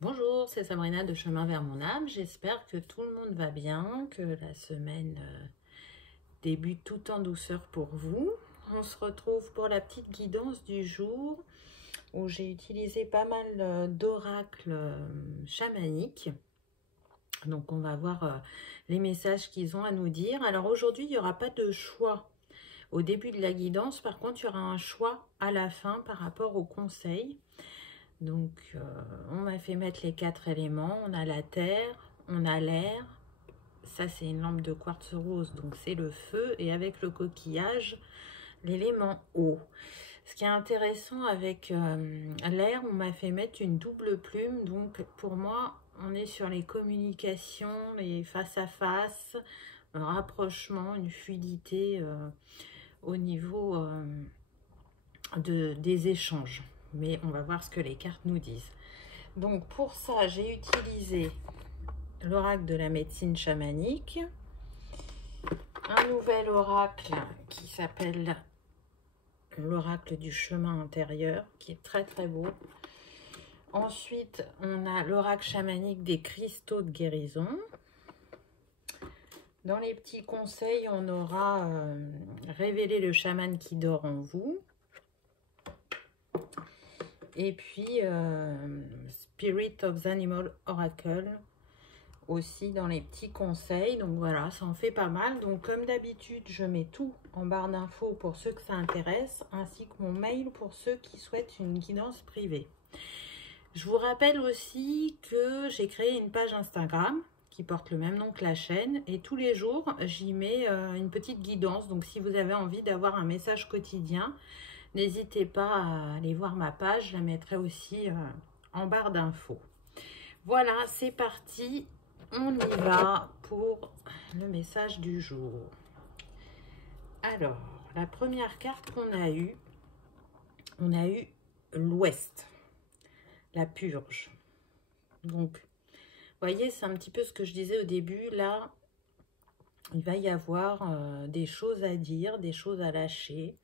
Bonjour, c'est Sabrina de Chemin vers mon âme. J'espère que tout le monde va bien, que la semaine débute tout en douceur pour vous. On se retrouve pour la petite guidance du jour où j'ai utilisé pas mal d'oracles chamaniques. Donc on va voir les messages qu'ils ont à nous dire. Alors aujourd'hui, il n'y aura pas de choix au début de la guidance. Par contre, il y aura un choix à la fin par rapport au conseil. Donc, on m'a fait mettre les 4 éléments. On a la terre, on a l'air. Ça, c'est une lampe de quartz rose, donc c'est le feu. Et avec le coquillage, l'élément eau. Ce qui est intéressant avec l'air, on m'a fait mettre une double plume. Donc, pour moi, on est sur les communications, les face-à-face, un rapprochement, une fluidité au niveau des échanges. Mais on va voir ce que les cartes nous disent. Donc pour ça, j'ai utilisé l'oracle de la médecine chamanique, un nouvel oracle qui s'appelle l'oracle du chemin intérieur, qui est très très beau. Ensuite, on a l'oracle chamanique des cristaux de guérison. Dans les petits conseils, on aura révélé le chaman qui dort en vous. Et puis, Spirit of the Animal Oracle, aussi dans les petits conseils. Donc voilà, ça en fait pas mal. Donc comme d'habitude, je mets tout en barre d'infos pour ceux que ça intéresse, ainsi que mon mail pour ceux qui souhaitent une guidance privée. Je vous rappelle aussi que j'ai créé une page Instagram qui porte le même nom que la chaîne. Et tous les jours, j'y mets une petite guidance. Donc si vous avez envie d'avoir un message quotidien, n'hésitez pas à aller voir ma page, je la mettrai aussi en barre d'infos. Voilà, c'est parti, on y va pour le message du jour. Alors, la première carte qu'on a eue, on a eu l'Ouest, la purge. Donc, vous voyez, c'est un petit peu ce que je disais au début, là, il va y avoir des choses à dire, des choses à lâcher.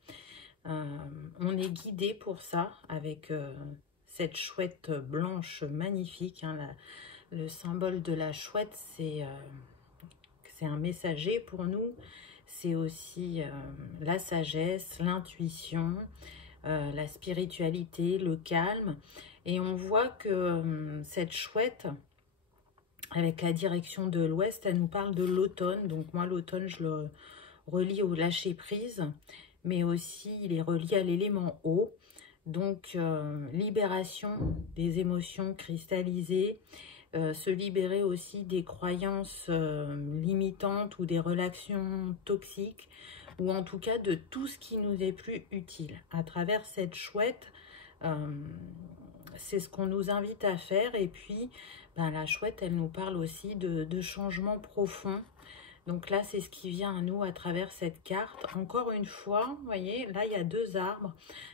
On est guidé pour ça avec cette chouette blanche magnifique. Hein, le symbole de la chouette, c'est un messager pour nous. C'est aussi la sagesse, l'intuition, la spiritualité, le calme. Et on voit que cette chouette, avec la direction de l'ouest, elle nous parle de l'automne. Donc moi, l'automne, je le relie au lâcher-prise, mais aussi il est relié à l'élément eau. Donc, libération des émotions cristallisées, se libérer aussi des croyances limitantes ou des relations toxiques, ou en tout cas de tout ce qui nous est plus utile. À travers cette chouette, c'est ce qu'on nous invite à faire. Et puis, ben, la chouette, elle nous parle aussi de changements profonds. Donc là, c'est ce qui vient à nous à travers cette carte. Encore une fois, vous voyez, là, il y a 2 arbres.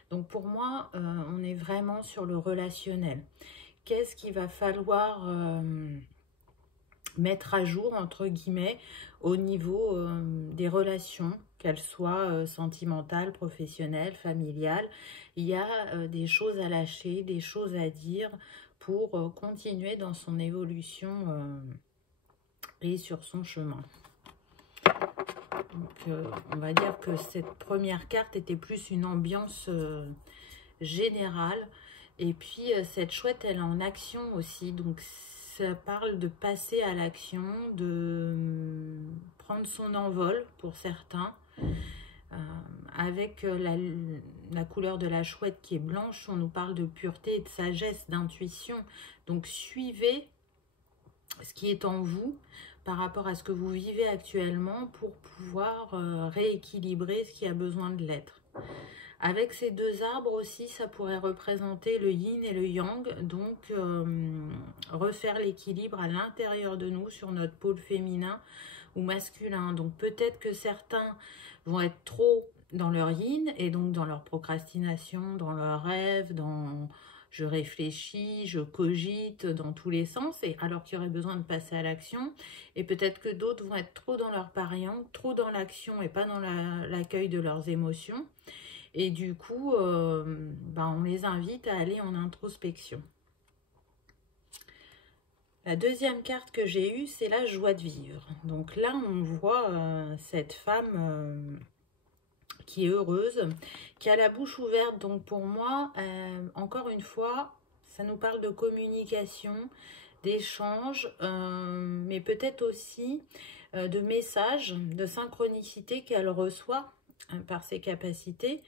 Donc pour moi, on est vraiment sur le relationnel. Qu'est-ce qu'il va falloir mettre à jour, entre guillemets, au niveau des relations, qu'elles soient sentimentales, professionnelles, familiales. Il y a des choses à lâcher, des choses à dire pour continuer dans son évolution et sur son chemin. Donc, on va dire que cette première carte était plus une ambiance générale. Et puis, cette chouette, elle est en action aussi. Donc, ça parle de passer à l'action, de prendre son envol pour certains. Avec la couleur de la chouette qui est blanche, on nous parle de pureté, de sagesse, d'intuition. Donc, suivez ce qui est en vous par rapport à ce que vous vivez actuellement pour pouvoir rééquilibrer ce qui a besoin de l'être. Avec ces 2 arbres aussi, ça pourrait représenter le yin et le yang, donc refaire l'équilibre à l'intérieur de nous sur notre pôle féminin ou masculin. Donc peut-être que certains vont être trop dans leur yin et donc dans leur procrastination, dans leurs rêves, dans je réfléchis, je cogite dans tous les sens, et alors qu'il y aurait besoin de passer à l'action. Et peut-être que d'autres vont être trop dans leur pariant, trop dans l'action et pas dans l'accueil de leurs émotions. Et du coup, on les invite à aller en introspection. La deuxième carte que j'ai eue, c'est la joie de vivre. Donc là, on voit cette femme qui est heureuse, qui a la bouche ouverte. Donc pour moi, encore une fois, ça nous parle de communication, d'échange, mais peut-être aussi de messages, de synchronicité qu'elle reçoit par ses capacités,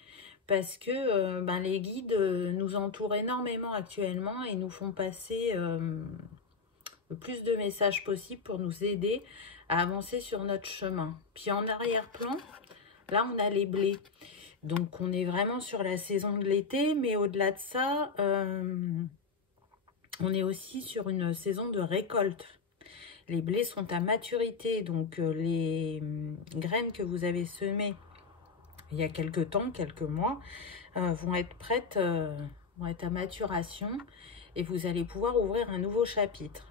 parce que les guides nous entourent énormément actuellement et nous font passer le plus de messages possible pour nous aider à avancer sur notre chemin. Puis en arrière-plan, là on a les blés. Donc on est vraiment sur la saison de l'été, mais au-delà de ça, on est aussi sur une saison de récolte. Les blés sont à maturité, donc les graines que vous avez semées il y a quelques temps, quelques mois, vont être prêtes, vont être à maturation et vous allez pouvoir ouvrir un nouveau chapitre.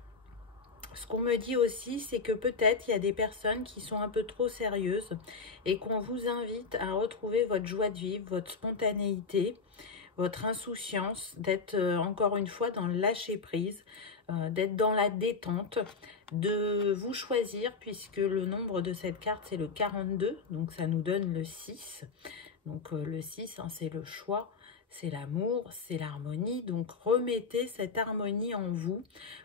Ce qu'on me dit aussi, c'est que peut-être il y a des personnes qui sont un peu trop sérieuses et qu'on vous invite à retrouver votre joie de vivre, votre spontanéité, votre insouciance, d'être encore une fois dans le lâcher-prise, d'être dans la détente, de vous choisir puisque le nombre de cette carte c'est le 42, donc ça nous donne le 6. Donc le 6, hein, c'est le choix, c'est l'amour, c'est l'harmonie. Donc remettez cette harmonie en vous.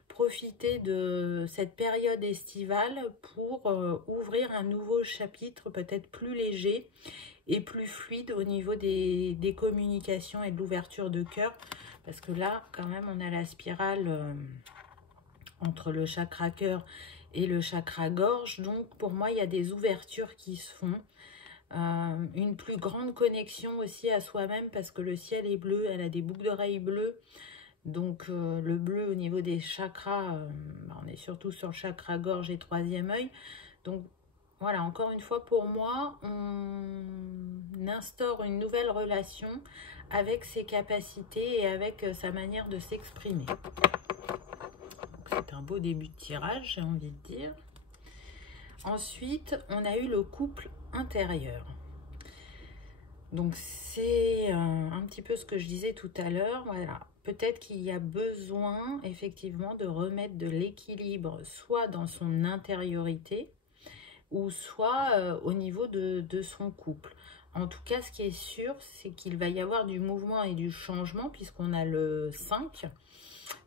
Profitez de cette période estivale pour ouvrir un nouveau chapitre peut-être plus léger et plus fluide au niveau des communications et de l'ouverture de cœur. Parce que là, quand même, on a la spirale entre le chakra cœur et le chakra gorge. Donc pour moi, il y a des ouvertures qui se font. Une plus grande connexion aussi à soi-même parce que le ciel est bleu, elle a des boucles d'oreilles bleues. Donc le bleu au niveau des chakras, on est surtout sur le chakra gorge et troisième œil. Donc voilà, encore une fois pour moi, on instaure une nouvelle relation avec ses capacités et avec sa manière de s'exprimer. C'est un beau début de tirage, j'ai envie de dire. Ensuite, on a eu le couple intérieur. Donc c'est un petit peu ce que je disais tout à l'heure. Voilà, peut-être qu'il y a besoin effectivement de remettre de l'équilibre, soit dans son intériorité, ou soit au niveau de son couple. En tout cas, ce qui est sûr, c'est qu'il va y avoir du mouvement et du changement, puisqu'on a le 5.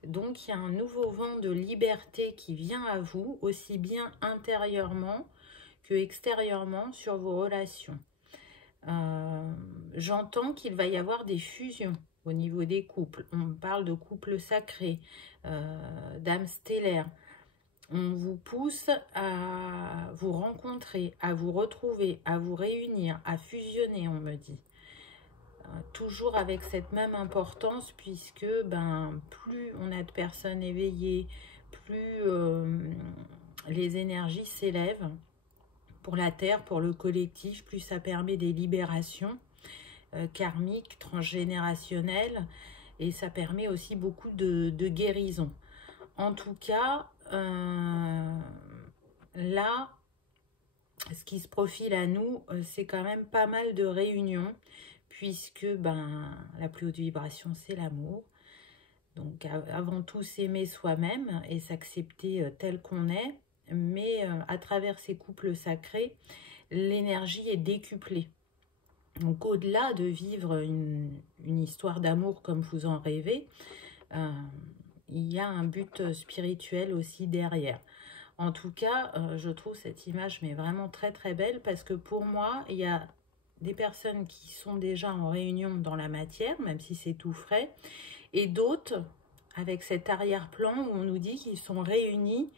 Donc, il y a un nouveau vent de liberté qui vient à vous, aussi bien intérieurement que extérieurement sur vos relations. J'entends qu'il va y avoir des fusions au niveau des couples. On parle de couples sacrés, d'âmes stellaires. On vous pousse à vous rencontrer, à vous retrouver, à vous réunir, à fusionner, on me dit. Toujours avec cette même importance, puisque plus on a de personnes éveillées, plus les énergies s'élèvent pour la Terre, pour le collectif, plus ça permet des libérations karmiques, transgénérationnelles, et ça permet aussi beaucoup de guérison. En tout cas, là, ce qui se profile à nous, c'est quand même pas mal de réunions, puisque la plus haute vibration, c'est l'amour. Donc, avant tout, s'aimer soi-même et s'accepter tel qu'on est. Mais à travers ces couples sacrés, l'énergie est décuplée. Donc, au-delà de vivre une histoire d'amour comme vous en rêvez, il y a un but spirituel aussi derrière. En tout cas, je trouve cette image mais vraiment très très belle parce que pour moi, il y a des personnes qui sont déjà en réunion dans la matière, même si c'est tout frais, et d'autres avec cet arrière-plan où on nous dit qu'ils sont réunis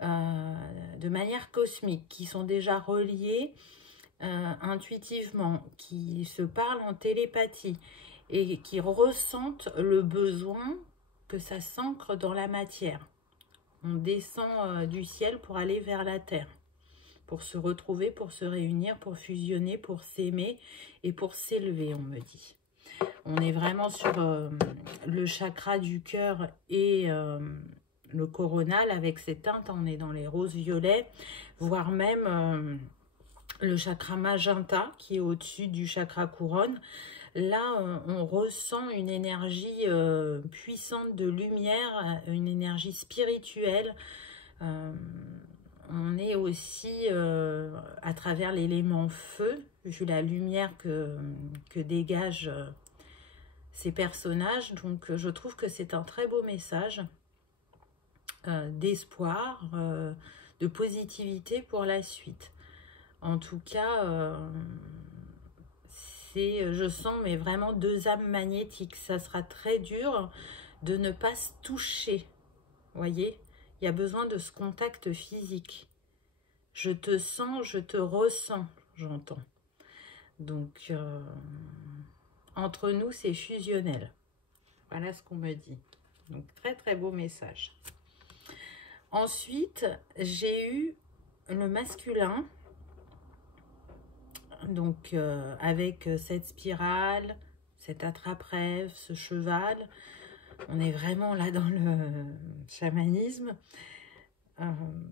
de manière cosmique, qui sont déjà reliés intuitivement, qui se parlent en télépathie et qui ressentent le besoin que ça s'ancre dans la matière. On descend du ciel pour aller vers la terre, pour se retrouver, pour se réunir, pour fusionner, pour s'aimer et pour s'élever, on me dit. On est vraiment sur le chakra du cœur et le coronal avec ses teintes. On est dans les roses violets, voire même le chakra magenta qui est au-dessus du chakra couronne. Là, on ressent une énergie puissante de lumière, une énergie spirituelle. On est aussi à travers l'élément feu, vu la lumière que dégagent ces personnages. Donc, je trouve que c'est un très beau message d'espoir, de positivité pour la suite. En tout cas, je sens mais vraiment deux âmes magnétiques. Ça sera très dur de ne pas se toucher. Voyez, il y a besoin de ce contact physique. Je te sens, je te ressens, j'entends. Donc, entre nous, c'est fusionnel. Voilà ce qu'on me dit. Donc, très très beau message. Ensuite, j'ai eu le masculin. Donc, avec cette spirale, cette attrape-rêve, ce cheval, on est vraiment là dans le chamanisme.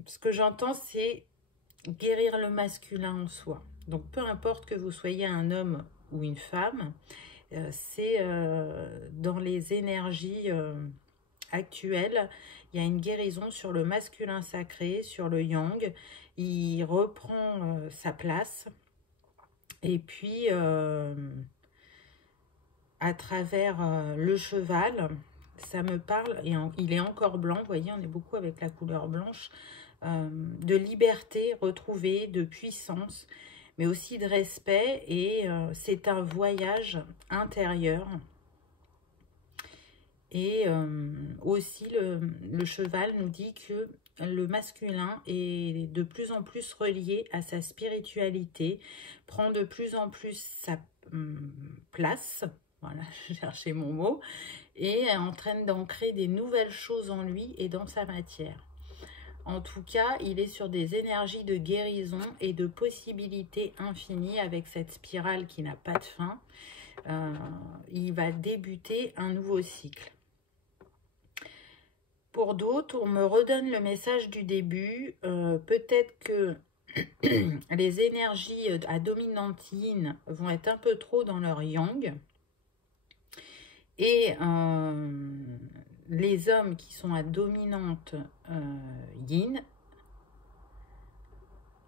Ce que j'entends, c'est guérir le masculin en soi. Donc, peu importe que vous soyez un homme ou une femme, c'est dans les énergies actuelles, il y a une guérison sur le masculin sacré, sur le yang. Il reprend sa place. Et puis, à travers le cheval, ça me parle, et il est encore blanc, vous voyez, on est beaucoup avec la couleur blanche, de liberté retrouvée, de puissance, mais aussi de respect, et c'est un voyage intérieur. Et aussi, le cheval nous dit que le masculin est de plus en plus relié à sa spiritualité, prend de plus en plus sa place, voilà, je cherchais mon mot, et est en train d'ancrer des nouvelles choses en lui et dans sa matière. En tout cas, il est sur des énergies de guérison et de possibilités infinies avec cette spirale qui n'a pas de fin. Il va débuter un nouveau cycle. Pour d'autres, on me redonne le message du début. Peut-être que les énergies à dominante yin vont être un peu trop dans leur yang. Et les hommes qui sont à dominante yin...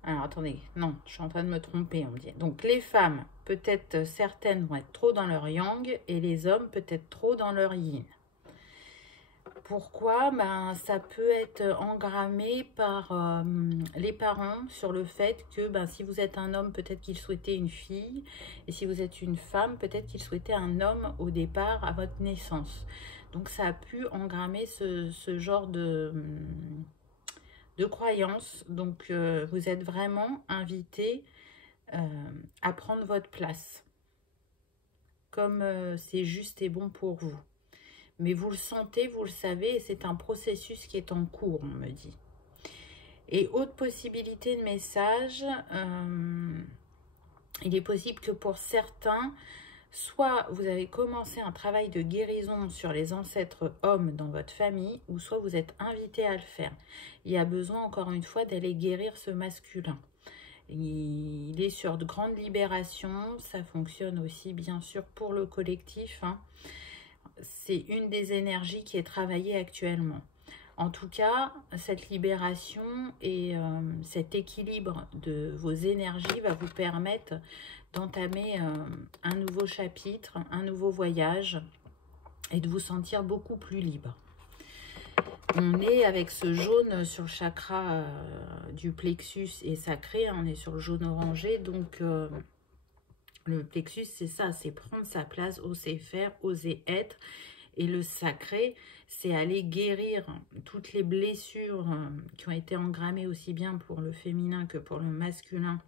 Alors, attendez, non, je suis en train de me tromper, on me dit. Donc, les femmes, peut-être certaines vont être trop dans leur yang et les hommes, peut-être trop dans leur yin. Pourquoi? Ben, ça peut être engrammé par les parents sur le fait que ben, si vous êtes un homme, peut-être qu'il souhaitait une fille. Et si vous êtes une femme, peut-être qu'il souhaitait un homme au départ à votre naissance. Donc ça a pu engrammer ce genre de croyance. Donc vous êtes vraiment invité à prendre votre place. Comme c'est juste et bon pour vous. Mais vous le sentez, vous le savez, et c'est un processus qui est en cours, on me dit. Et autre possibilité de message, il est possible que pour certains, soit vous avez commencé un travail de guérison sur les ancêtres hommes dans votre famille, ou soit vous êtes invité à le faire. Il y a besoin, encore une fois, d'aller guérir ce masculin. Il est sur de grandes libérations, ça fonctionne aussi, bien sûr, pour le collectif, hein. C'est une des énergies qui est travaillée actuellement. En tout cas, cette libération et cet équilibre de vos énergies va vous permettre d'entamer un nouveau chapitre, un nouveau voyage et de vous sentir beaucoup plus libre. On est avec ce jaune sur le chakra du plexus et sacré, on est sur le jaune orangé, donc... le plexus, c'est ça, c'est prendre sa place, oser faire, oser être. Et le sacré, c'est aller guérir toutes les blessures qui ont été engrammées aussi bien pour le féminin que pour le masculin,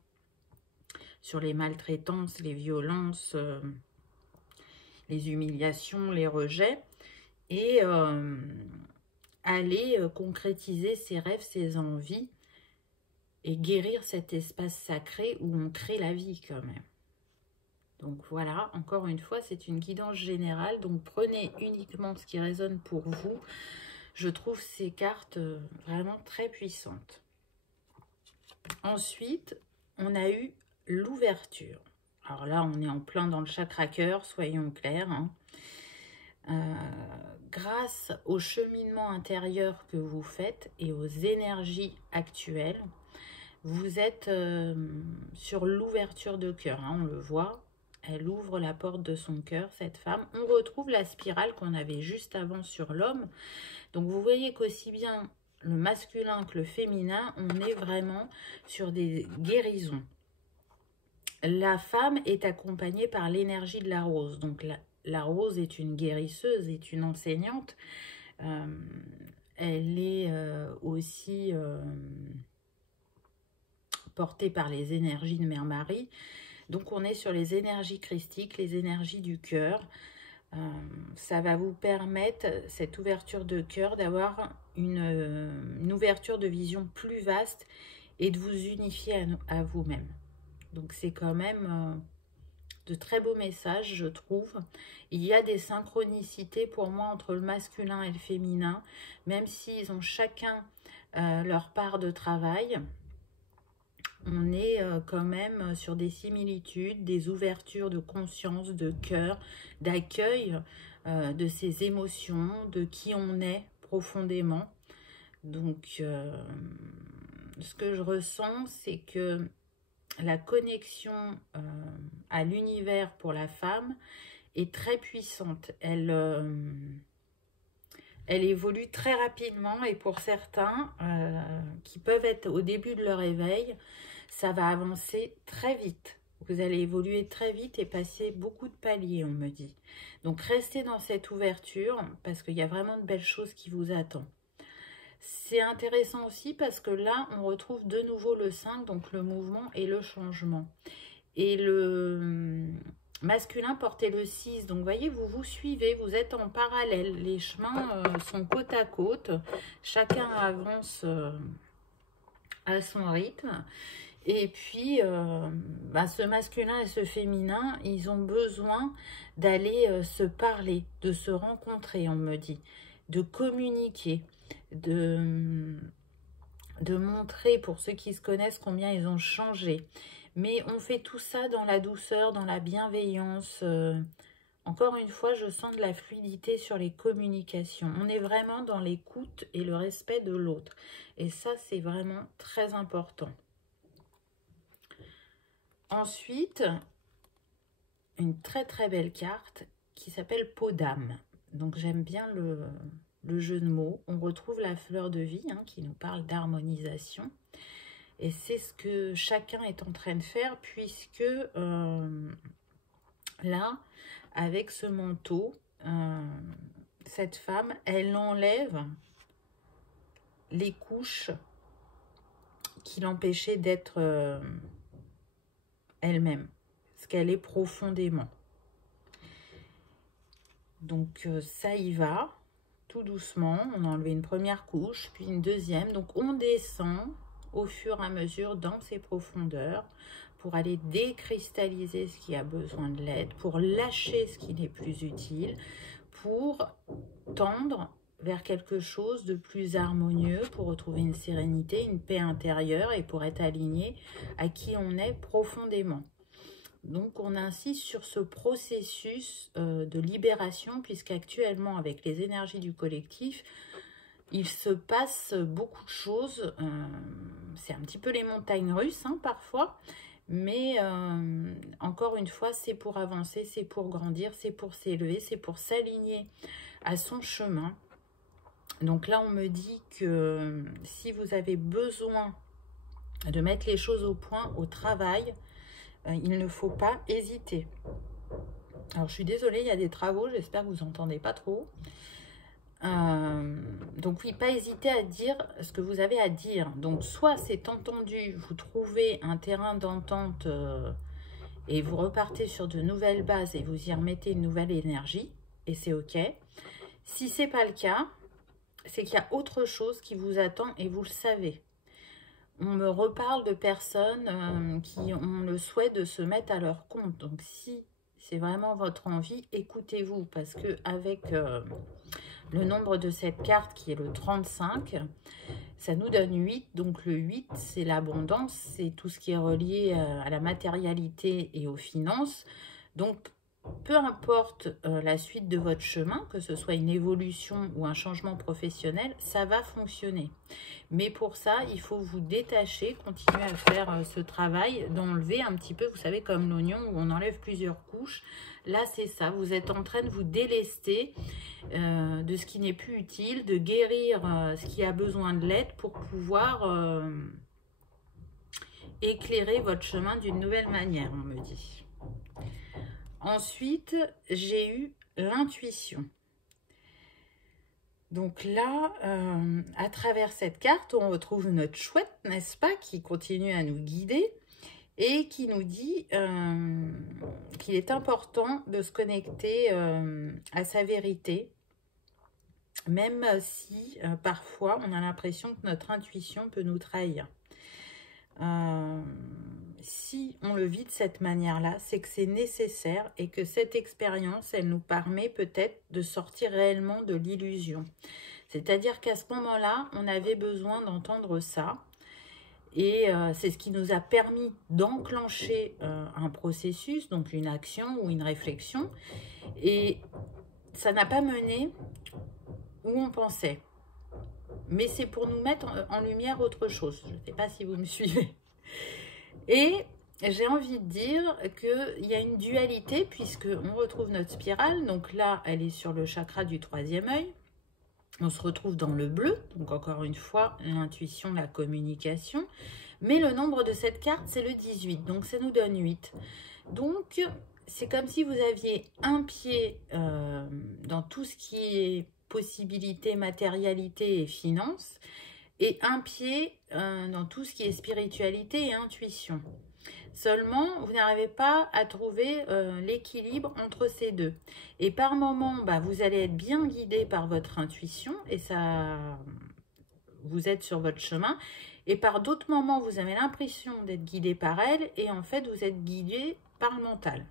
sur les maltraitances, les violences, les humiliations, les rejets. Et aller concrétiser ses rêves, ses envies et guérir cet espace sacré où on crée la vie quand même. Donc voilà, encore une fois, c'est une guidance générale. Donc prenez uniquement ce qui résonne pour vous. Je trouve ces cartes vraiment très puissantes. Ensuite, on a eu l'ouverture. Alors là, on est en plein dans le chakra cœur, soyons clairs. Hein. Grâce au cheminement intérieur que vous faites et aux énergies actuelles, vous êtes sur l'ouverture de cœur. Hein, on le voit, elle ouvre la porte de son cœur, cette femme. On retrouve la spirale qu'on avait juste avant sur l'homme. Donc vous voyez qu'aussi bien le masculin que le féminin, on est vraiment sur des guérisons. La femme est accompagnée par l'énergie de la rose. Donc la rose est une guérisseuse, est une enseignante. Elle est aussi portée par les énergies de Mère Marie. Donc on est sur les énergies christiques, les énergies du cœur. Ça va vous permettre, cette ouverture de cœur, d'avoir une ouverture de vision plus vaste et de vous unifier à vous-même. Donc c'est quand même de très beaux messages, je trouve. Il y a des synchronicités pour moi entre le masculin et le féminin, même s'ils ont chacun leur part de travail. On est quand même sur des similitudes, des ouvertures de conscience, de cœur, d'accueil de ses émotions, de qui on est profondément. Donc, ce que je ressens, c'est que la connexion à l'univers pour la femme est très puissante. Elle évolue très rapidement et pour certains qui peuvent être au début de leur éveil, ça va avancer très vite. Vous allez évoluer très vite et passer beaucoup de paliers, on me dit. Donc restez dans cette ouverture parce qu'il y a vraiment de belles choses qui vous attendent. C'est intéressant aussi parce que là, on retrouve de nouveau le 5, donc le mouvement et le changement. Et le masculin portait le 6. Donc, vous voyez, vous vous suivez, vous êtes en parallèle. Les chemins sont côte à côte. Chacun avance à son rythme. Et puis, ce masculin et ce féminin, ils ont besoin d'aller se parler, de se rencontrer, on me dit, de communiquer, de montrer pour ceux qui se connaissent combien ils ont changé. Mais on fait tout ça dans la douceur, dans la bienveillance. Encore une fois, je sens de la fluidité sur les communications. On est vraiment dans l'écoute et le respect de l'autre. Et ça, c'est vraiment très important. Ensuite, une très très belle carte qui s'appelle Peau d'âme. Donc j'aime bien le jeu de mots. On retrouve la fleur de vie qui nous parle d'harmonisation. Et c'est ce que chacun est en train de faire puisque là, avec ce manteau, cette femme, elle enlève les couches qui l'empêchaient d'être elle-même, ce qu'elle est profondément. Donc ça y va, tout doucement. On a enlevé une première couche, puis une deuxième. Donc on descend au fur et à mesure dans ses profondeurs pour aller décristalliser ce qui a besoin de l'aide, pour lâcher ce qui n'est plus utile, pour tendre vers quelque chose de plus harmonieux, pour retrouver une sérénité, une paix intérieure et pour être aligné à qui on est profondément. Donc on insiste sur ce processus de libération puisqu'actuellement avec les énergies du collectif, il se passe beaucoup de choses. C'est un petit peu les montagnes russes parfois, mais encore une fois, c'est pour avancer, c'est pour grandir, c'est pour s'élever, c'est pour s'aligner à son chemin. Donc là, on me dit que si vous avez besoin de mettre les choses au point, au travail, il ne faut pas hésiter. Alors, je suis désolée, il y a des travaux, j'espère que vous n'entendez pas trop. Donc oui, pas hésiter à dire ce que vous avez à dire. Donc soit c'est entendu, vous trouvez un terrain d'entente et vous repartez sur de nouvelles bases et vous y remettez une nouvelle énergie et c'est ok. Si c'est pas le cas, c'est qu'il y a autre chose qui vous attend et vous le savez. On me reparle de personnes qui ont le souhait de se mettre à leur compte. Donc si c'est vraiment votre envie, écoutez-vous parce que avec le nombre de cette carte qui est le 35, ça nous donne 8. Donc le 8, c'est l'abondance, c'est tout ce qui est relié à la matérialité et aux finances. Donc, peu importe la suite de votre chemin, que ce soit une évolution ou un changement professionnel, ça va fonctionner. Mais pour ça, il faut vous détacher, continuer à faire ce travail, d'enlever un petit peu, vous savez, comme l'oignon où on enlève plusieurs couches. Là, c'est ça, vous êtes en train de vous délester de ce qui n'est plus utile, de guérir ce qui a besoin de l'aide pour pouvoir éclairer votre chemin d'une nouvelle manière, on me dit. Ensuite, j'ai eu l'intuition. Donc là, à travers cette carte, on retrouve notre chouette, n'est-ce pas, qui continue à nous guider et qui nous dit qu'il est important de se connecter à sa vérité, même si parfois on a l'impression que notre intuition peut nous trahir. Si on le vit de cette manière-là, c'est que c'est nécessaire et que cette expérience, elle nous permet peut-être de sortir réellement de l'illusion. C'est-à-dire qu'à ce moment-là, on avait besoin d'entendre ça et c'est ce qui nous a permis d'enclencher un processus, donc une action ou une réflexion, et ça n'a pas mené où on pensait. Mais c'est pour nous mettre en lumière autre chose. Je ne sais pas si vous me suivez. Et j'ai envie de dire qu'il y a une dualité puisqu'on retrouve notre spirale. Donc là, elle est sur le chakra du 3e œil. On se retrouve dans le bleu. Donc encore une fois, l'intuition, la communication. Mais le nombre de cette carte, c'est le 18. Donc ça nous donne 8. Donc c'est comme si vous aviez un pied dans tout ce qui est possibilité, matérialité et finances, et un pied dans tout ce qui est spiritualité et intuition. Seulement, vous n'arrivez pas à trouver l'équilibre entre ces deux. Et par moments, vous allez être bien guidé par votre intuition, et ça, vous êtes sur votre chemin. Et par d'autres moments, vous avez l'impression d'être guidé par elle, et en fait, vous êtes guidé par le mental.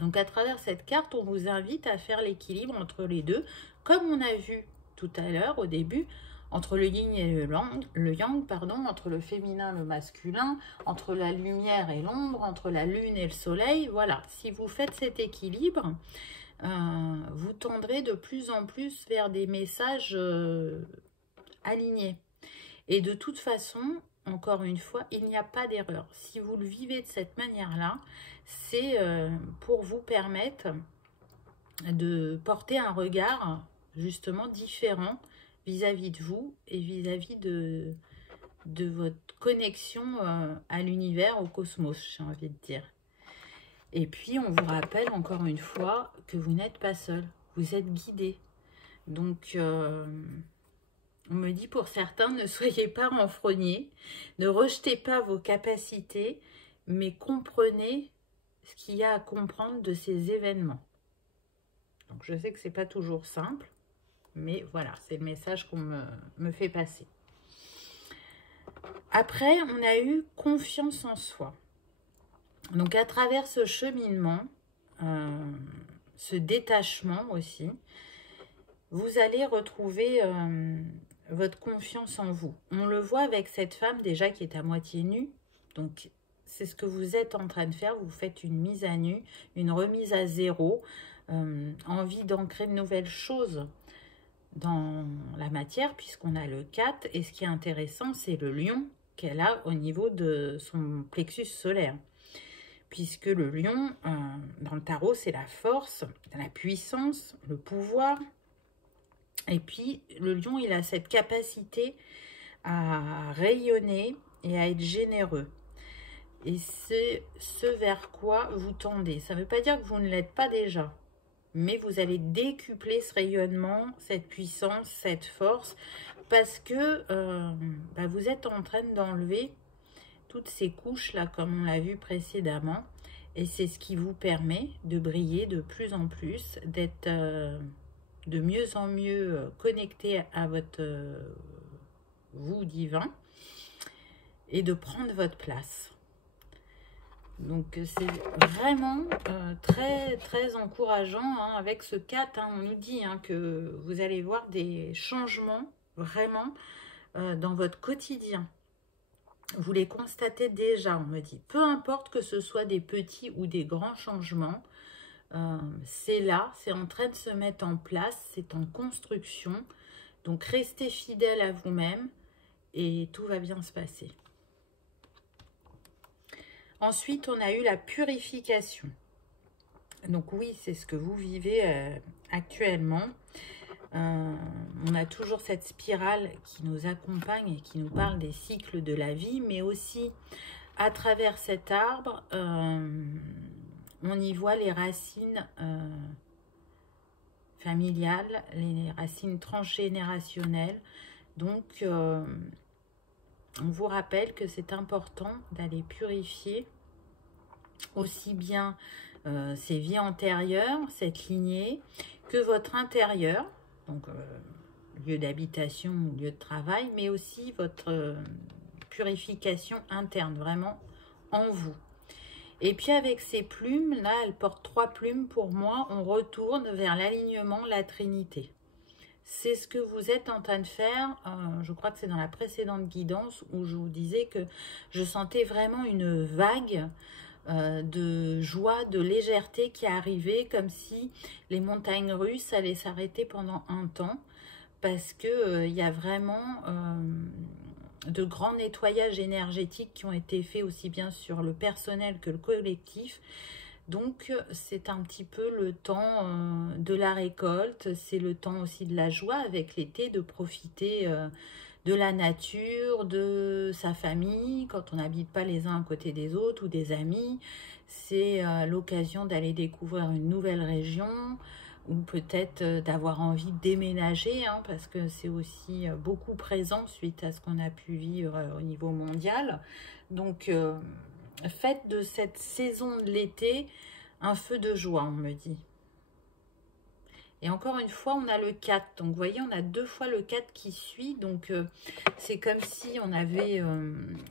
Donc, à travers cette carte, on vous invite à faire l'équilibre entre les deux, comme on a vu tout à l'heure, au début, entre le yin et le yang, entre le féminin et le masculin, entre la lumière et l'ombre, entre la lune et le soleil. Voilà, si vous faites cet équilibre, vous tendrez de plus en plus vers des messages alignés. Et de toute façon, encore une fois, il n'y a pas d'erreur. Si vous le vivez de cette manière-là, c'est pour vous permettre de porter un regard justement différent vis-à-vis de vous et vis-à-vis de votre connexion à l'univers, au cosmos, j'ai envie de dire. Et puis, on vous rappelle encore une fois que vous n'êtes pas seul, vous êtes guidé. Donc, on me dit pour certains, ne soyez pas renfrognés, ne rejetez pas vos capacités, mais comprenez ce qu'il y a à comprendre de ces événements. Donc, je sais que ce n'est pas toujours simple, mais voilà, c'est le message qu'on me fait passer. Après, on a eu confiance en soi. Donc, à travers ce cheminement, ce détachement aussi, vous allez retrouver votre confiance en vous. On le voit avec cette femme déjà qui est à moitié nue. Donc, c'est ce que vous êtes en train de faire. Vous faites une mise à nu, une remise à zéro, envie d'ancrer de nouvelles choses dans la matière, puisqu'on a le 4. Et ce qui est intéressant, c'est le lion qu'elle a au niveau de son plexus solaire. Puisque le lion, dans le tarot, c'est la force, la puissance, le pouvoir. Et puis, le lion, il a cette capacité à rayonner et à être généreux. Et c'est ce vers quoi vous tendez. Ça ne veut pas dire que vous ne l'êtes pas déjà, mais vous allez décupler ce rayonnement, cette puissance, cette force, parce que vous êtes en train d'enlever toutes ces couches-là, comme on l'a vu précédemment. Et c'est ce qui vous permet de briller de plus en plus, d'être de mieux en mieux connecté à votre vous divin et de prendre votre place. Donc, c'est vraiment très, très encourageant hein, avec ce 4. Hein, on nous dit hein, que vous allez voir des changements vraiment dans votre quotidien. Vous les constatez déjà, on me dit. Peu importe que ce soit des petits ou des grands changements, c'est là, c'est en train de se mettre en place, c'est en construction. Donc, restez fidèle à vous-même et tout va bien se passer. Ensuite, on a eu la purification. Donc oui, c'est ce que vous vivez actuellement. On a toujours cette spirale qui nous accompagne et qui nous parle des cycles de la vie, mais aussi à travers cet arbre, on y voit les racines familiales, les racines transgénérationnelles. Donc, on vous rappelle que c'est important d'aller purifier aussi bien ces vies antérieures, cette lignée, que votre intérieur, donc lieu d'habitation ou lieu de travail, mais aussi votre purification interne, vraiment en vous. Et puis avec ces plumes, là, elle porte 3 plumes pour moi, on retourne vers l'alignement, la Trinité. C'est ce que vous êtes en train de faire, je crois que c'est dans la précédente guidance où je vous disais que je sentais vraiment une vague de joie, de légèreté qui arrivait, comme si les montagnes russes allaient s'arrêter pendant un temps, parce que y a vraiment de grands nettoyages énergétiques qui ont été faits aussi bien sur le personnel que le collectif. Donc c'est un petit peu le temps de la récolte, c'est le temps aussi de la joie avec l'été, de profiter de la nature, de sa famille, quand on n'habite pas les uns à côté des autres ou des amis. C'est l'occasion d'aller découvrir une nouvelle région ou peut-être d'avoir envie de déménager, hein, parce que c'est aussi beaucoup présent suite à ce qu'on a pu vivre au niveau mondial. Donc, faites de cette saison de l'été un feu de joie, on me dit. Et encore une fois, on a le 4. Donc, vous voyez, on a 2 fois le 4 qui suit. Donc, c'est comme si on avait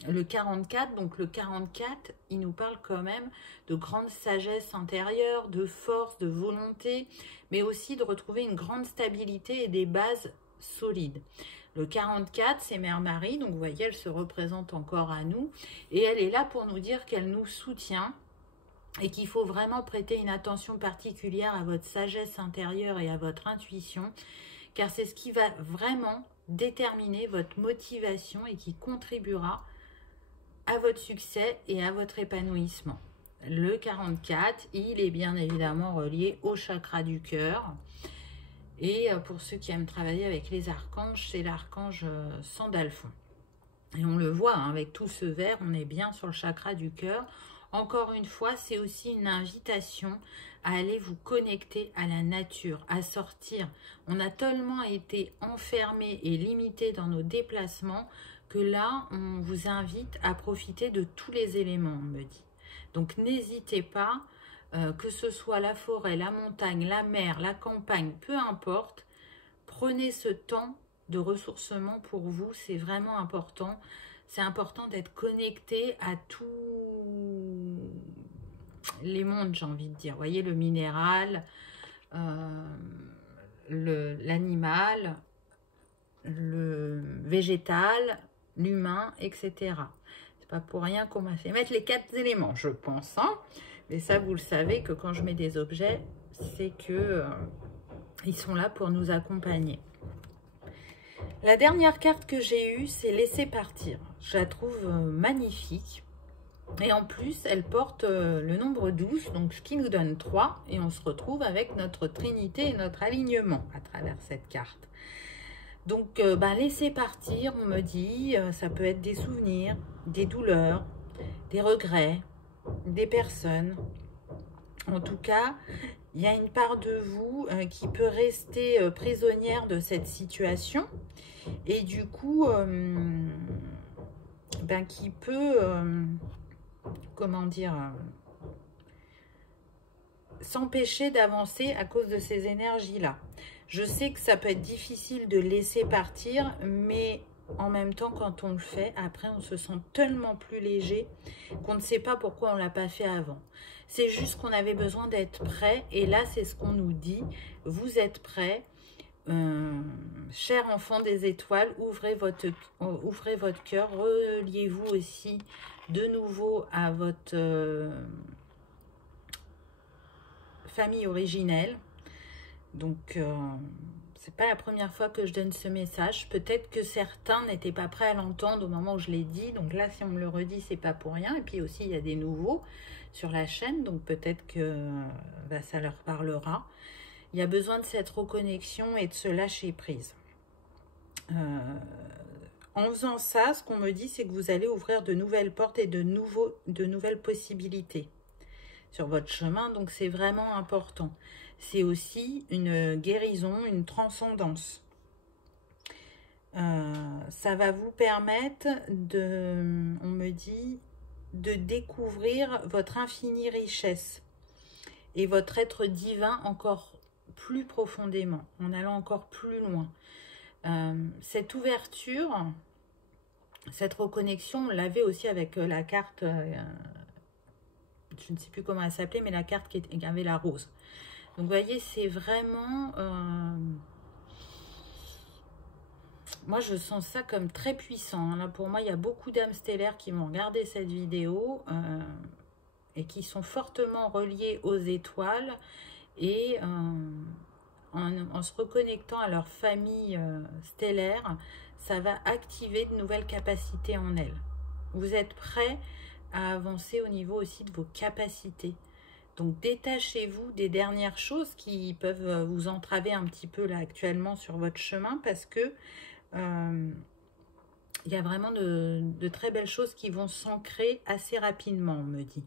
le 44. Donc, le 44, il nous parle quand même de grande sagesse intérieure, de force, de volonté, mais aussi de retrouver une grande stabilité et des bases solides. Le 44, c'est Mère Marie. Donc, vous voyez, elle se représente encore à nous. Et elle est là pour nous dire qu'elle nous soutient. Et qu'il faut vraiment prêter une attention particulière à votre sagesse intérieure et à votre intuition, car c'est ce qui va vraiment déterminer votre motivation et qui contribuera à votre succès et à votre épanouissement. Le 44, il est bien évidemment relié au chakra du cœur. Et pour ceux qui aiment travailler avec les archanges, c'est l'archange Sandalphon. Et on le voit, hein, avec tout ce vert, on est bien sur le chakra du cœur. Encore une fois, c'est aussi une invitation à aller vous connecter à la nature, à sortir. On a tellement été enfermés et limités dans nos déplacements que là, on vous invite à profiter de tous les éléments, on me dit. Donc, n'hésitez pas, que ce soit la forêt, la montagne, la mer, la campagne, peu importe, prenez ce temps de ressourcement pour vous, c'est vraiment important. C'est important d'être connecté à tous les mondes, j'ai envie de dire. Vous voyez, le minéral, l'animal, le végétal, l'humain, etc. C'est pas pour rien qu'on m'a fait mettre les 4 éléments, je pense. Hein, mais ça, vous le savez que quand je mets des objets, c'est que ils sont là pour nous accompagner. La dernière carte que j'ai eue, c'est Laisser partir. Je la trouve magnifique. Et en plus, elle porte le nombre 12, donc ce qui nous donne 3. Et on se retrouve avec notre trinité et notre alignement à travers cette carte. Donc, laisser partir, on me dit, ça peut être des souvenirs, des douleurs, des regrets, des personnes. En tout cas, il y a une part de vous qui peut rester prisonnière de cette situation et du coup, qui peut, comment dire, s'empêcher d'avancer à cause de ces énergies-là. Je sais que ça peut être difficile de laisser partir, mais en même temps, quand on le fait, après, on se sent tellement plus léger qu'on ne sait pas pourquoi on ne l'a pas fait avant. C'est juste qu'on avait besoin d'être prêt. Et là, c'est ce qu'on nous dit. Vous êtes prêt. cher enfant des étoiles, ouvrez votre cœur, reliez-vous aussi de nouveau à votre famille originelle. Donc, c'est pas la première fois que je donne ce message. Peut-être que certains n'étaient pas prêts à l'entendre au moment où je l'ai dit. Donc là, si on me le redit, c'est pas pour rien. Et puis aussi, il y a des nouveaux sur la chaîne. Donc peut-être que ça leur parlera. Il y a besoin de cette reconnexion et de se lâcher prise. En faisant ça, ce qu'on me dit, c'est que vous allez ouvrir de nouvelles portes et de nouvelles possibilités sur votre chemin. Donc c'est vraiment important. C'est aussi une guérison, une transcendance. Ça va vous permettre on me dit, de découvrir votre infinie richesse et votre être divin encore plus profondément, en allant encore plus loin. Cette ouverture, cette reconnexion, on l'avait aussi avec la carte, je ne sais plus comment elle s'appelait, mais la carte qui avait la rose. Donc, vous voyez, c'est vraiment... moi, je sens ça comme très puissant. Là, pour moi, il y a beaucoup d'âmes stellaires qui vont regarder cette vidéo et qui sont fortement reliées aux étoiles et en se reconnectant à leur famille stellaire, ça va activer de nouvelles capacités en elles. Vous êtes prêts à avancer au niveau aussi de vos capacités. Donc, détachez-vous des dernières choses qui peuvent vous entraver un petit peu là actuellement sur votre chemin parce que il y a vraiment de très belles choses qui vont s'ancrer assez rapidement, on me dit.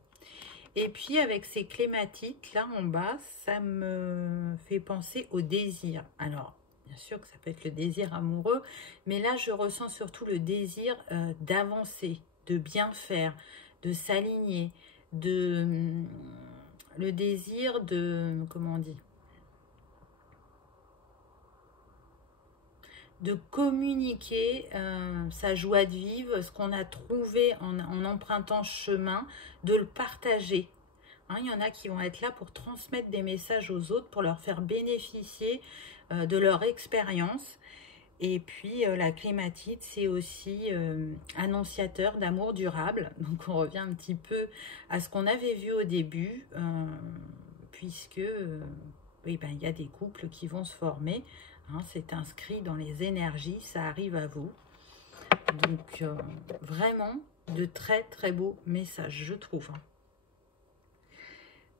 Et puis, avec ces clématites là en bas, ça me fait penser au désir. Alors, bien sûr que ça peut être le désir amoureux, mais là, je ressens surtout le désir d'avancer, de bien faire, de s'aligner, le désir de, comment on dit, de communiquer sa joie de vivre, ce qu'on a trouvé en empruntant ce chemin, de le partager. Hein, il y en a qui vont être là pour transmettre des messages aux autres, pour leur faire bénéficier de leur expérience. Et puis la clématite, c'est aussi annonciateur d'amour durable. Donc on revient un petit peu à ce qu'on avait vu au début, puisque oui, ben, il y a des couples qui vont se former. Hein, c'est inscrit dans les énergies, ça arrive à vous. Donc vraiment de très très beaux messages, je trouve.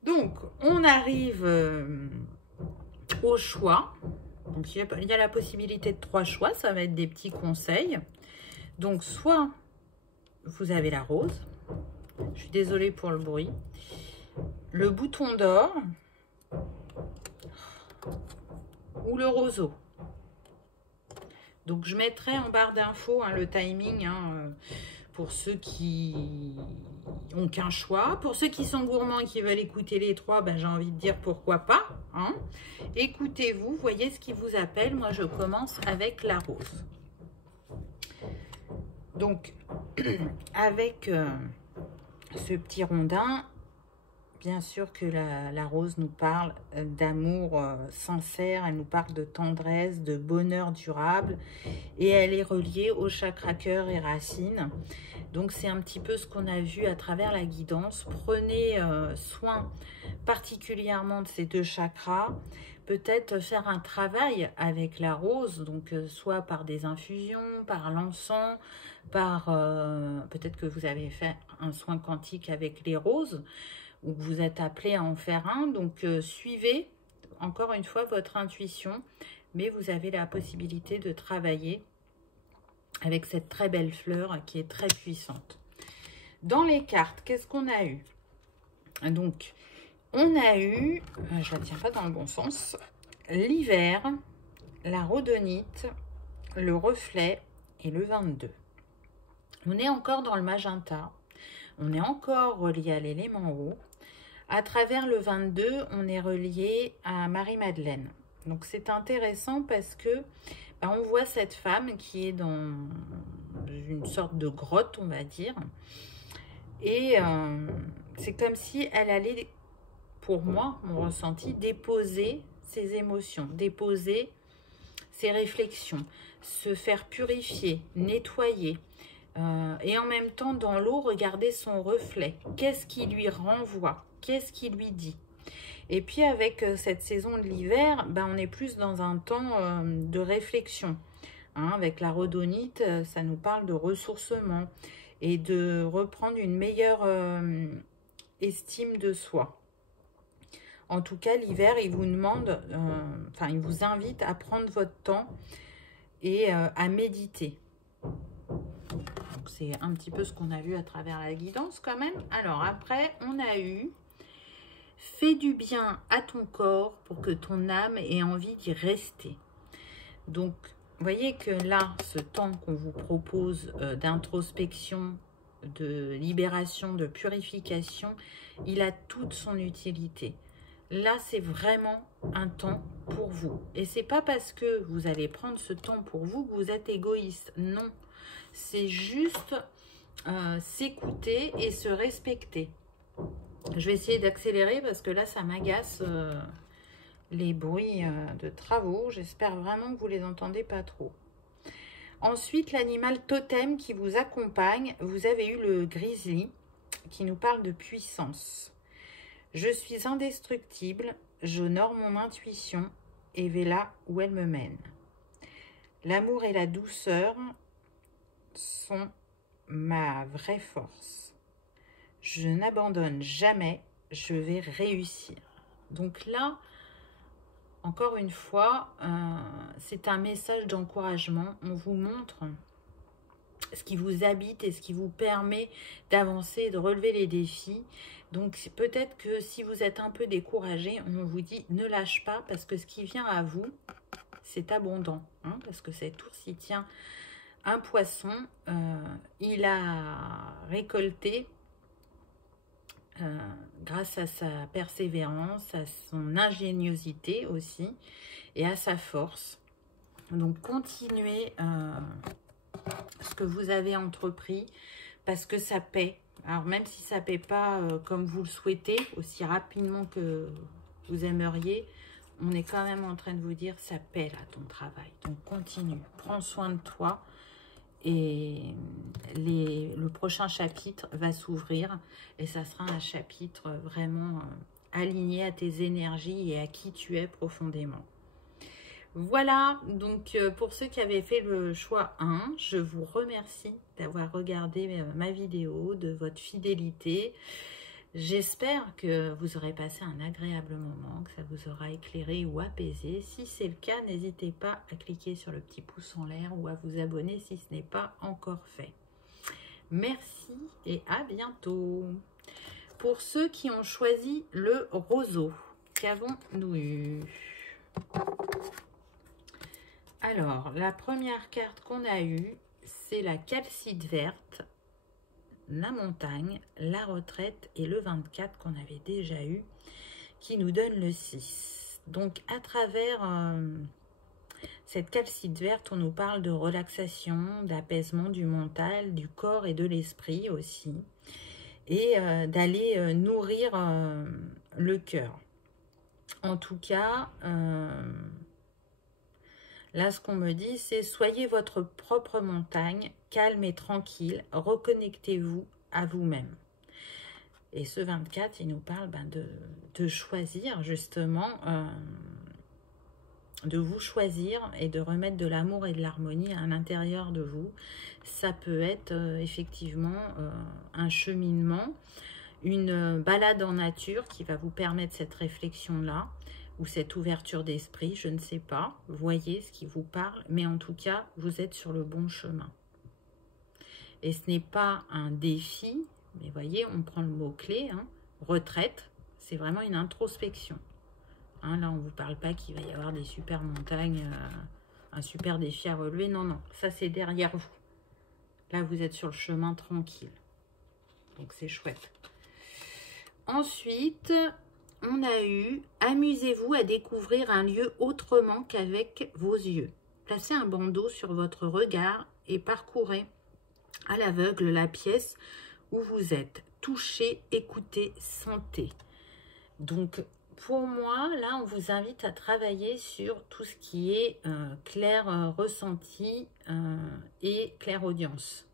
Donc on arrive au choix. Donc, il y a la possibilité de 3 choix, ça va être des petits conseils. Donc, soit vous avez la rose, je suis désolée pour le bruit, le bouton d'or ou le roseau. Donc, je mettrai en barre d'infos le timing pour ceux qui ont qu'un choix. Pour ceux qui sont gourmands et qui veulent écouter les 3, ben, j'ai envie de dire pourquoi pas. Hein. Écoutez-vous, voyez ce qui vous appelle. Moi, je commence avec la rose. Donc, avec ce petit rondin, bien sûr que la rose nous parle d'amour sincère, elle nous parle de tendresse, de bonheur durable et elle est reliée au chakra cœur et racine. Donc c'est un petit peu ce qu'on a vu à travers la guidance. Prenez soin particulièrement de ces 2 chakras. Peut-être faire un travail avec la rose, donc soit par des infusions, par l'encens, par peut-être que vous avez fait un soin quantique avec les roses, ou que vous êtes appelé à en faire un. Donc suivez encore une fois votre intuition, mais vous avez la possibilité de travailler avec cette très belle fleur qui est très puissante. Dans les cartes, qu'est-ce qu'on a eu? Donc, on a eu, je la tiens pas dans le bon sens, l'hiver, la rhodonite, le reflet et le 22. On est encore dans le magenta, on est encore relié à l'élément eau. À travers le 22, on est relié à Marie-Madeleine. Donc, c'est intéressant parce que on voit cette femme qui est dans une sorte de grotte, on va dire. Et c'est comme si elle allait, pour moi, mon ressenti, déposer ses émotions, déposer ses réflexions, se faire purifier, nettoyer. Et en même temps, dans l'eau, regarder son reflet. Qu'est-ce qui lui renvoie? Qu'est-ce qui lui dit? Et puis avec cette saison de l'hiver, ben, on est plus dans un temps de réflexion. Hein, avec la rhodonite, ça nous parle de ressourcement et de reprendre une meilleure estime de soi. En tout cas, l'hiver, il vous demande, il vous invite à prendre votre temps et à méditer. C'est un petit peu ce qu'on a vu à travers la guidance quand même. Alors après, on a eu « Fais du bien à ton corps pour que ton âme ait envie d'y rester ». Donc, vous voyez que là, ce temps qu'on vous propose d'introspection, de libération, de purification, il a toute son utilité. Là, c'est vraiment un temps pour vous. Et c'est pas parce que vous allez prendre ce temps pour vous que vous êtes égoïste. Non. C'est juste s'écouter et se respecter. Je vais essayer d'accélérer parce que là, ça m'agace les bruits de travaux. J'espère vraiment que vous les entendez pas trop. Ensuite, l'animal totem qui vous accompagne. Vous avez eu le grizzly qui nous parle de puissance. Je suis indestructible, j'honore mon intuition et vais là où elle me mène. L'amour et la douceur sont ma vraie force. Je n'abandonne jamais, je vais réussir. Donc là, encore une fois, c'est un message d'encouragement. On vous montre ce qui vous habite et ce qui vous permet d'avancer, de relever les défis. Donc peut-être que si vous êtes un peu découragé, on vous dit ne lâche pas parce que ce qui vient à vous, c'est abondant. Hein, parce que cet ours, il tient un poisson, il a récolté grâce à sa persévérance, à son ingéniosité aussi et à sa force. Donc continuez ce que vous avez entrepris parce que ça paie. Alors même si ça ne paie pas comme vous le souhaitez, aussi rapidement que vous aimeriez, on est quand même en train de vous dire ça paie là ton travail. Donc continue, prends soin de toi et le prochain chapitre va s'ouvrir et ça sera un chapitre vraiment aligné à tes énergies et à qui tu es profondément. Voilà, donc pour ceux qui avaient fait le choix 1, je vous remercie d'avoir regardé ma vidéo, de votre fidélité. J'espère que vous aurez passé un agréable moment, que ça vous aura éclairé ou apaisé. Si c'est le cas, n'hésitez pas à cliquer sur le petit pouce en l'air ou à vous abonner si ce n'est pas encore fait. Merci et à bientôt. Pour ceux qui ont choisi le roseau, qu'avons-nous eu ? Alors, la première carte qu'on a eue, c'est la calcite verte, la montagne, la retraite et le 24 qu'on avait déjà eu, qui nous donne le 6. Donc, à travers cette calcite verte, on nous parle de relaxation, d'apaisement du mental, du corps et de l'esprit aussi, et d'aller nourrir le cœur. En tout cas, là, ce qu'on me dit, c'est « Soyez votre propre montagne, calme et tranquille, reconnectez-vous à vous-même ». Et ce 24, il nous parle de choisir, justement, de vous choisir et de remettre de l'amour et de l'harmonie à l'intérieur de vous. Ça peut être effectivement un cheminement, une balade en nature qui va vous permettre cette réflexion-là, ou cette ouverture d'esprit, je ne sais pas. Voyez ce qui vous parle, mais en tout cas, vous êtes sur le bon chemin. Et ce n'est pas un défi, mais voyez, on prend le mot-clé, hein, retraite, c'est vraiment une introspection. Hein, là, on ne vous parle pas qu'il va y avoir des super montagnes, un super défi à relever. Non, non, ça c'est derrière vous. Là, vous êtes sur le chemin tranquille. Donc, c'est chouette. Ensuite, on a eu « Amusez-vous à découvrir un lieu autrement qu'avec vos yeux. Placez un bandeau sur votre regard et parcourez à l'aveugle la pièce où vous êtes. Touchez, écoutez, sentez. » Donc, pour moi, là, on vous invite à travailler sur tout ce qui est clair ressenti et clairaudience.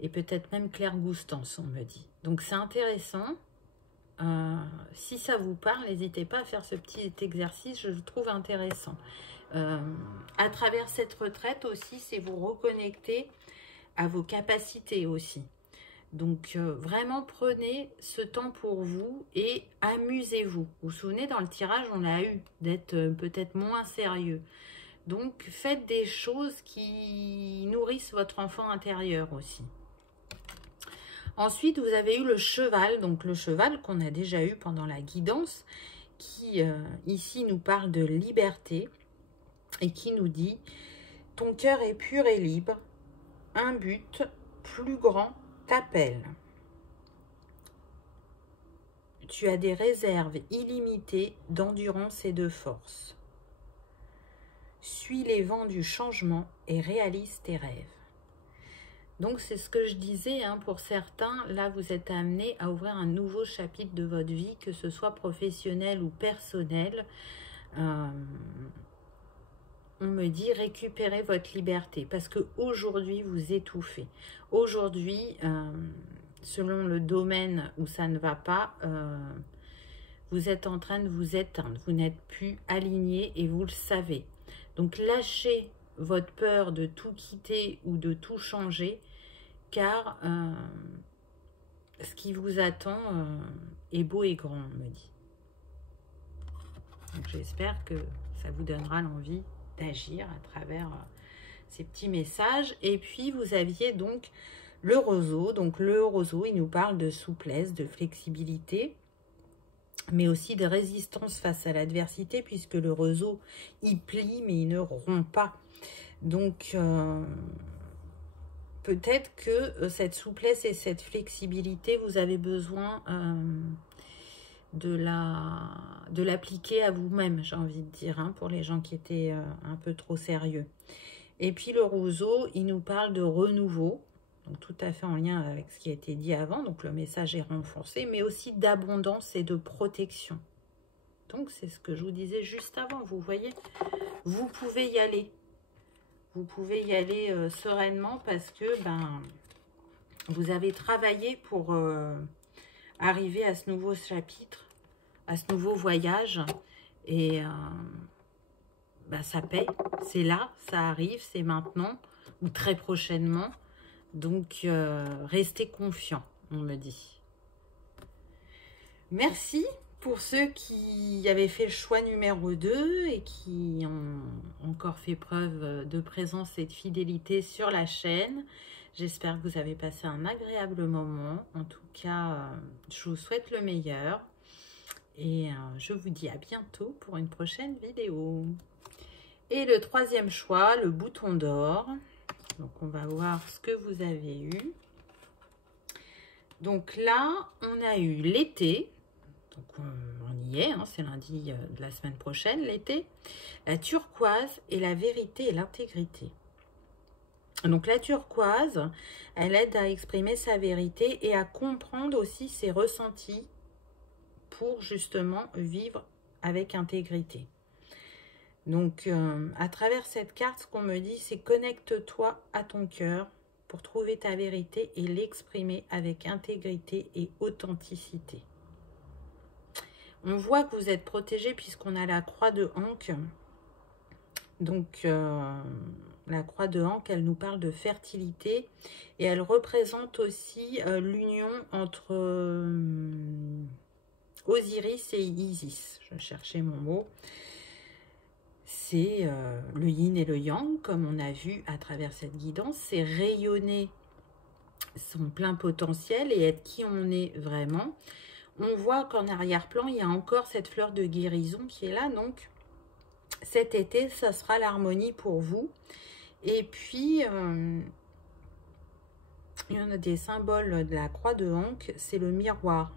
Et peut-être même clairgoustance, on me dit. Donc, c'est intéressant. Si ça vous parle, n'hésitez pas à faire ce petit exercice, je le trouve intéressant. À travers cette retraite aussi, c'est vous reconnecter à vos capacités aussi. Donc, vraiment, prenez ce temps pour vous et amusez-vous. Vous vous souvenez, dans le tirage, on a eu d'être peut-être moins sérieux. Donc, faites des choses qui nourrissent votre enfant intérieur aussi. Ensuite, vous avez eu le cheval. Donc, le cheval qu'on a déjà eu pendant la guidance, qui ici nous parle de liberté et qui nous dit « Ton cœur est pur et libre. Un but plus grand t'appelle. Tu as des réserves illimitées d'endurance et de force. Suis les vents du changement et réalise tes rêves. » Donc, c'est ce que je disais, hein, pour certains, là, vous êtes amenés à ouvrir un nouveau chapitre de votre vie, que ce soit professionnel ou personnel. On me dit récupérez votre liberté parce qu'aujourd'hui, vous étouffez. Aujourd'hui, selon le domaine où ça ne va pas, vous êtes en train de vous éteindre. Vous n'êtes plus aligné et vous le savez. Donc, lâchez votre peur de tout quitter ou de tout changer, car ce qui vous attend est beau et grand, on me dit. Donc, j'espère que ça vous donnera l'envie d'agir à travers ces petits messages. Et puis, vous aviez donc le roseau. Donc, le roseau, il nous parle de souplesse, de flexibilité, mais aussi de résistance face à l'adversité, puisque le roseau, il plie, mais il ne rompt pas. Donc, peut-être que cette souplesse et cette flexibilité, vous avez besoin de l'appliquer à vous-même, j'ai envie de dire, hein, pour les gens qui étaient un peu trop sérieux. Et puis le roseau, il nous parle de renouveau, donc tout à fait en lien avec ce qui a été dit avant, donc le message est renforcé, mais aussi d'abondance et de protection. Donc c'est ce que je vous disais juste avant, vous voyez, vous pouvez y aller. Vous pouvez y aller sereinement parce que vous avez travaillé pour arriver à ce nouveau chapitre, à ce nouveau voyage. Et ça paie, c'est là, ça arrive, c'est maintenant ou très prochainement. Donc, restez confiants, on me dit. Merci pour ceux qui avaient fait le choix numéro 2 et qui ont encore fait preuve de présence et de fidélité sur la chaîne. J'espère que vous avez passé un agréable moment. En tout cas, je vous souhaite le meilleur. Et je vous dis à bientôt pour une prochaine vidéo. Et le troisième choix, le bouton d'or. Donc, on va voir ce que vous avez eu. Donc là, on a eu l'été. Donc, on y est, hein, c'est lundi de la semaine prochaine, l'été. La turquoise et la vérité et l'intégrité. Donc, la turquoise, elle aide à exprimer sa vérité et à comprendre aussi ses ressentis pour justement vivre avec intégrité. Donc, à travers cette carte, ce qu'on me dit, c'est connecte-toi à ton cœur pour trouver ta vérité et l'exprimer avec intégrité et authenticité. On voit que vous êtes protégé puisqu'on a la croix de Ankh. Donc, la croix de Ankh, elle nous parle de fertilité et elle représente aussi l'union entre Osiris et Isis. Je cherchais mon mot. C'est le yin et le yang, comme on a vu à travers cette guidance. C'est rayonner son plein potentiel et être qui on est vraiment. On voit qu'en arrière-plan, il y a encore cette fleur de guérison qui est là. Donc, cet été, ça sera l'harmonie pour vous. Et puis, il y en a des symboles de la croix de Ankh, c'est le miroir.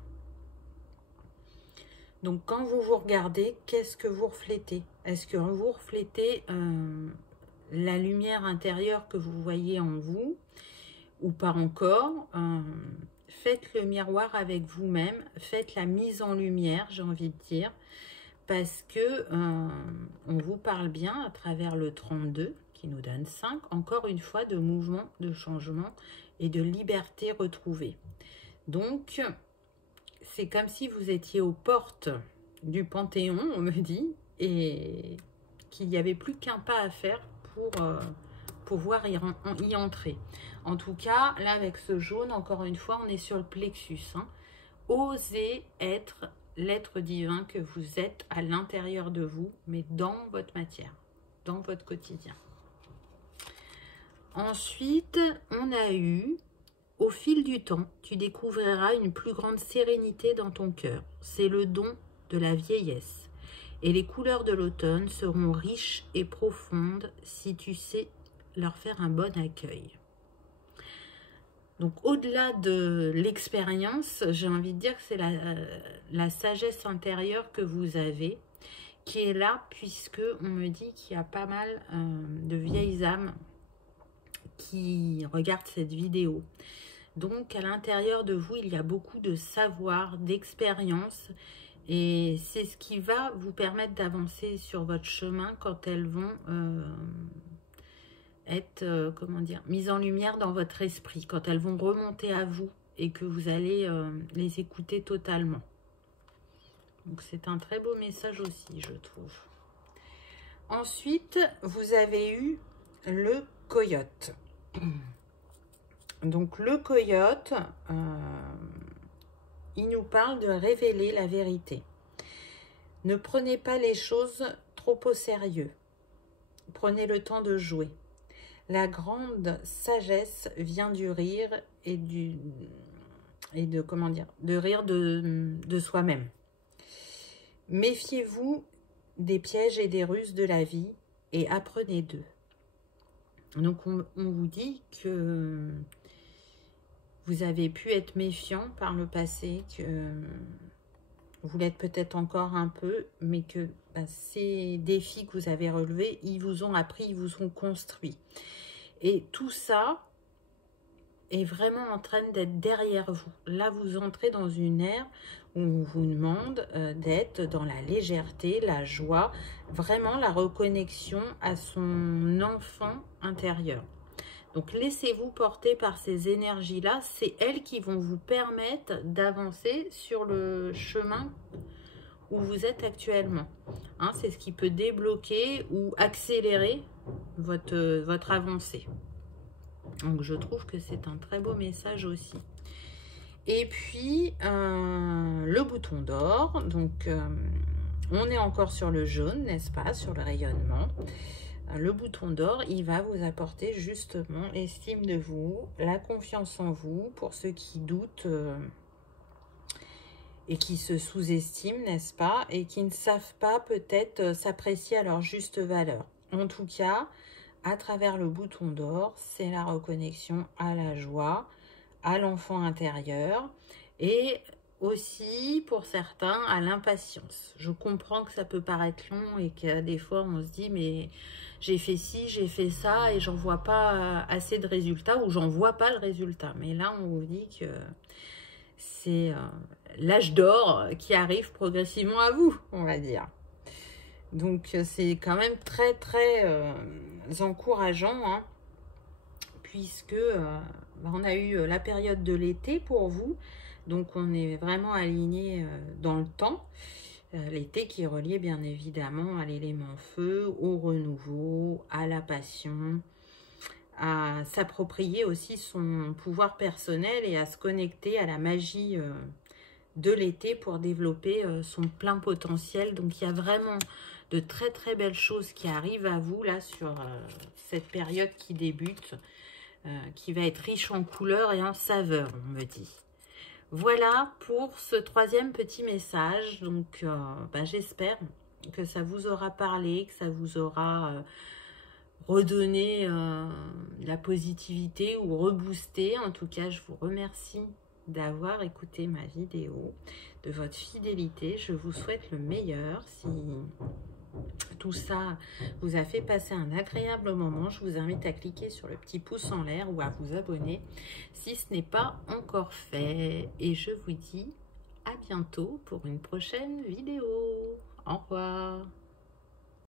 Donc, quand vous vous regardez, qu'est-ce que vous reflétez? Est-ce que vous reflétez la lumière intérieure que vous voyez en vous ou pas encore? faites le miroir avec vous-même, faites la mise en lumière, j'ai envie de dire, parce que on vous parle bien à travers le 32, qui nous donne 5, encore une fois, de mouvement, de changement et de liberté retrouvée. Donc, c'est comme si vous étiez aux portes du Panthéon, on me dit, et qu'il n'y avait plus qu'un pas à faire pour pouvoir y entrer. En tout cas, là, avec ce jaune, encore une fois, on est sur le plexus. Hein. Osez être l'être divin que vous êtes à l'intérieur de vous, mais dans votre matière, dans votre quotidien. Ensuite, on a eu, au fil du temps, tu découvriras une plus grande sérénité dans ton cœur. C'est le don de la vieillesse. Et les couleurs de l'automne seront riches et profondes si tu sais leur faire un bon accueil. Donc, au-delà de l'expérience, j'ai envie de dire que c'est la sagesse intérieure que vous avez qui est là, puisque on me dit qu'il y a pas mal de vieilles âmes qui regardent cette vidéo. Donc, à l'intérieur de vous, il y a beaucoup de savoir, d'expérience, et c'est ce qui va vous permettre d'avancer sur votre chemin quand elles vont être, comment dire, mises en lumière dans votre esprit, quand elles vont remonter à vous et que vous allez les écouter totalement. Donc, c'est un très beau message aussi, je trouve. Ensuite, vous avez eu le coyote. Donc, le coyote, il nous parle de révéler la vérité. Ne prenez pas les choses trop au sérieux. Prenez le temps de jouer. La grande sagesse vient du rire et de comment dire, de rire de soi-même. Méfiez-vous des pièges et des ruses de la vie et apprenez d'eux. Donc on vous dit que vous avez pu être méfiant par le passé, que vous l'êtes peut-être encore un peu, mais que ces défis que vous avez relevés, ils vous ont appris, ils vous ont construit. Et tout ça est vraiment en train d'être derrière vous. Là, vous entrez dans une ère où on vous demande d'être dans la légèreté, la joie, vraiment la reconnexion à son enfant intérieur. Donc, laissez-vous porter par ces énergies-là. C'est elles qui vont vous permettre d'avancer sur le chemin où vous êtes actuellement. Hein, c'est ce qui peut débloquer ou accélérer votre avancée. Donc, je trouve que c'est un très beau message aussi. Et puis, le bouton d'or. Donc, on est encore sur le jaune, n'est-ce pas? Sur le rayonnement. Le bouton d'or, il va vous apporter justement l'estime de vous, la confiance en vous, pour ceux qui doutent et qui se sous-estiment, n'est-ce pas? Et qui ne savent pas peut-être s'apprécier à leur juste valeur. En tout cas, à travers le bouton d'or, c'est la reconnexion à la joie, à l'enfant intérieur et aussi, pour certains, à l'impatience. Je comprends que ça peut paraître long et que des fois, on se dit, mais j'ai fait ci, j'ai fait ça et j'en vois pas assez de résultats ou j'en vois pas le résultat. Mais là, on vous dit que c'est l'âge d'or qui arrive progressivement à vous, on va dire. Donc, c'est quand même très, très encourageant, hein, puisque on a eu la période de l'été pour vous. Donc, on est vraiment aligné dans le temps. L'été qui est relié, bien évidemment, à l'élément feu, au renouveau, à la passion, à s'approprier aussi son pouvoir personnel et à se connecter à la magie de l'été pour développer son plein potentiel. Donc, il y a vraiment de très très belles choses qui arrivent à vous là sur cette période qui débute, qui va être riche en couleurs et en saveurs, on me dit. Voilà pour ce troisième petit message. Donc j'espère que ça vous aura parlé, que ça vous aura redonné la positivité ou reboosté. En tout cas, je vous remercie d'avoir écouté ma vidéo, de votre fidélité. Je vous souhaite le meilleur. Si tout ça vous a fait passer un agréable moment, je vous invite à cliquer sur le petit pouce en l'air ou à vous abonner si ce n'est pas encore fait. Et je vous dis à bientôt pour une prochaine vidéo. Au revoir.